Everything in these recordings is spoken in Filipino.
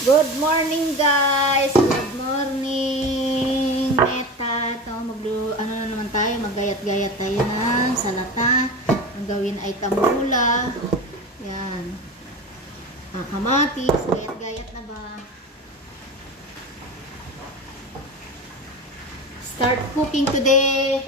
Good morning guys! Good morning! Meta, ito ano na naman tayo, maggayat-gayat tayo ng salata. Ang gawin ay tamula. Yan. Kamatis, gayat-gayat na ba? Start cooking today!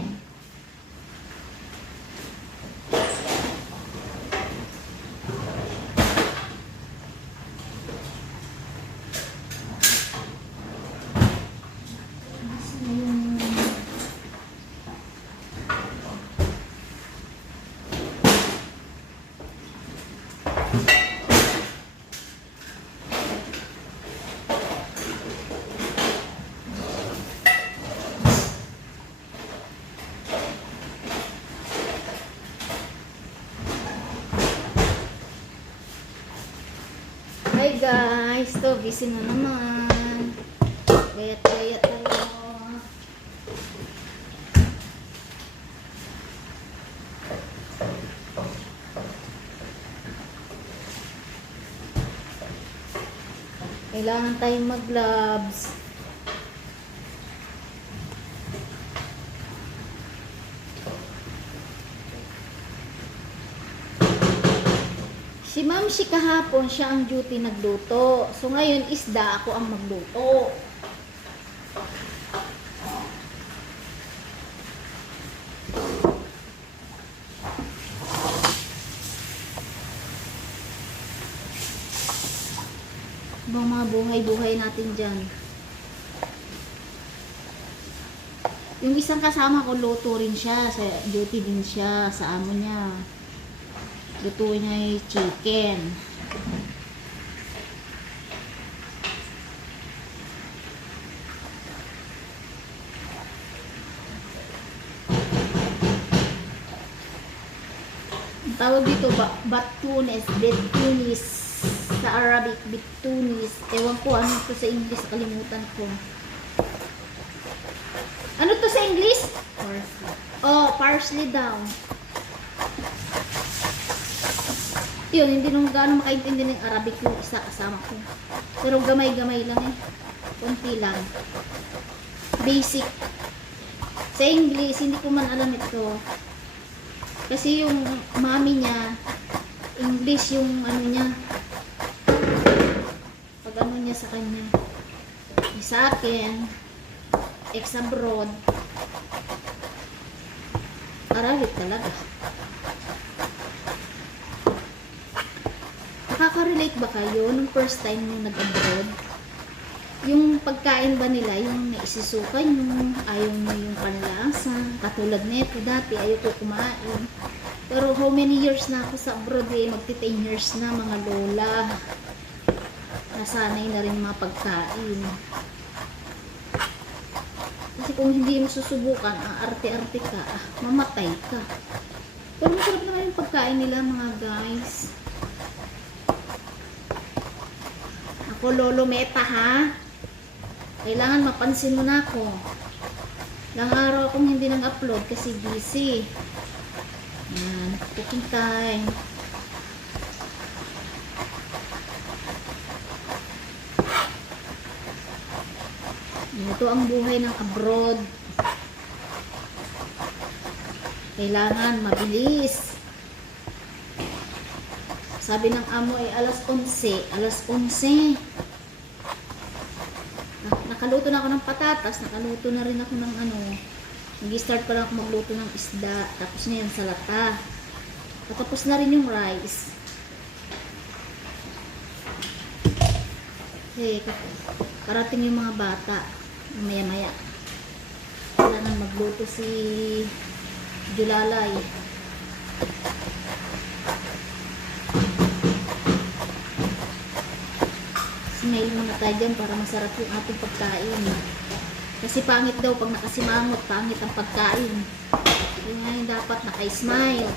Hi guys, to busy na naman. Gayat-gayat tayo. Kailangan tayong mag-gloves. Si Ma'am si kahapon, siya ang duty nagluto. So ngayon isda, ako ang magluto. Ibang mga buhay-buhay natin dyan. Yung isang kasama ko, luto rin siya. Sa duty din siya sa amo niya. Luto niya yung chicken. Ang tawag dito, batunis, betunis. Sa Arabic, betunis. Ewan ko ano to sa English, kalimutan ko. Ano to sa English? Parsley. Oh, parsley daw. Yun, hindi nung gaano makaintindi ng Arabic yung isa kasama ko. Pero gamay-gamay lang eh. Kunti lang. Basic. Sa English, hindi ko man alam ito. Kasi yung mami niya, English yung ano niya. Pag ano niya sa kanya. Sa akin, ex-abroad, Arabic talaga. Nakaka-relate ba kayo nung first time nung nag-abroad? Yung pagkain ba nila, yung naisisukan yung ayaw nyo yung panlasa? Katulad nito, dati ayaw ko kumain. Pero how many years na ako sa abroad eh, magti 10 years na mga lola. Nasanay na rin mga pagkain. Kasi kung hindi mo susubukan, ang arte-arte ka, mamatay ka. Pero masarap naman yung pagkain nila mga guys. Ako, Lolo Meta ha. Kailangan mapansin mo na ako. Ilang araw akong hindi nang-upload kasi busy. Yan, cooking time. Ito ang buhay ng abroad. Kailangan mabilis. Sabi ng amo ay alas 11. Alas 11. Nakaluto na ako ng patatas. Nakaluto na rin ako ng ano. Nag-start pa lang ako magluto ng isda. Tapos na yung salata. Tapos na rin yung rice. Okay, karating yung mga bata. Maya-maya. Kailangan magluto si Julalay. Smile muna tayo dyan para masarap yung ating pagkain. Kasi pangit daw pag nakasimangot, pangit ang pagkain. Kaya dapat naka-smile.